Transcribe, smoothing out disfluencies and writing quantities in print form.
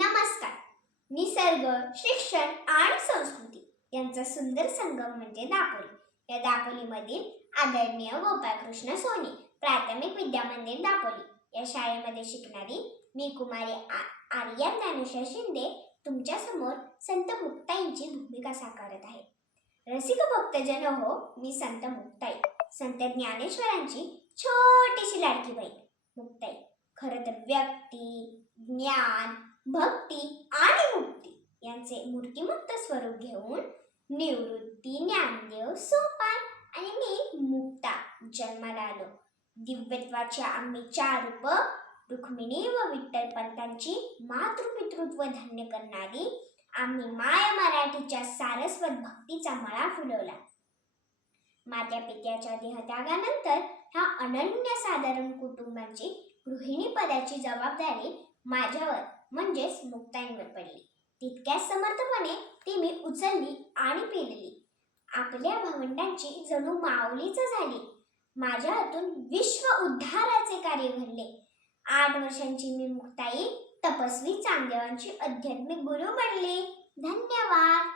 नमस्कार. निसर्ग, शिक्षण आणि संस्कृती यांचा सुंदर संगम म्हणजे दापोली. या दापोलीमधील आदरणीय गोपाळकृष्ण सोनी प्राथमिक विद्या मंदिर दापोली या शाळेमध्ये शिकणारी मी कुमारी आर्या ज्ञानेश्वर शिंदे तुमच्या समोर संत मुक्ताईंची भूमिका साकारत आहे. रसिक भक्तजन हो, मी संत मुक्ताई, संत ज्ञानेश्वरांची छोटीशी लाडकी बाई मुक्ताई. खरं तर व्यक्ती, ज्ञान, भक्ती आणि मुक्ती यांचे मूर्तिमंत स्वरूप घेऊन निवृत्ती, ज्ञानदेव, सोपान आणि मी मुक्ता जन्माला आलो. दिव्यत्वाच्या आम्ही चार रूप, रुक्मिणी व विठ्ठलपंतांची मातृपितृत्व धन्य करणारी आम्ही माय मराठीच्या सारस्वत भक्तीचा मळा फुलवला. मात्या पित्याच्या देहत्यागानंतर ह्या अनन्यसाधारण कुटुंबाची गृहिणी पदाची जबाबदारी माझ्यावर म्हणजेच मुक्ताईंवर पडली. तितक्याच समर्थपणे ती मी उचलली आणि पेलली. आपल्या भावंडांची जणू माऊलीच झाली. माझ्या हातून विश्व उद्धाराचे कार्य घडले. 8 वर्षांची मी मुक्ताई तपस्वी चांगदेवांची आध्यात्मिक गुरु बनली. धन्यवाद.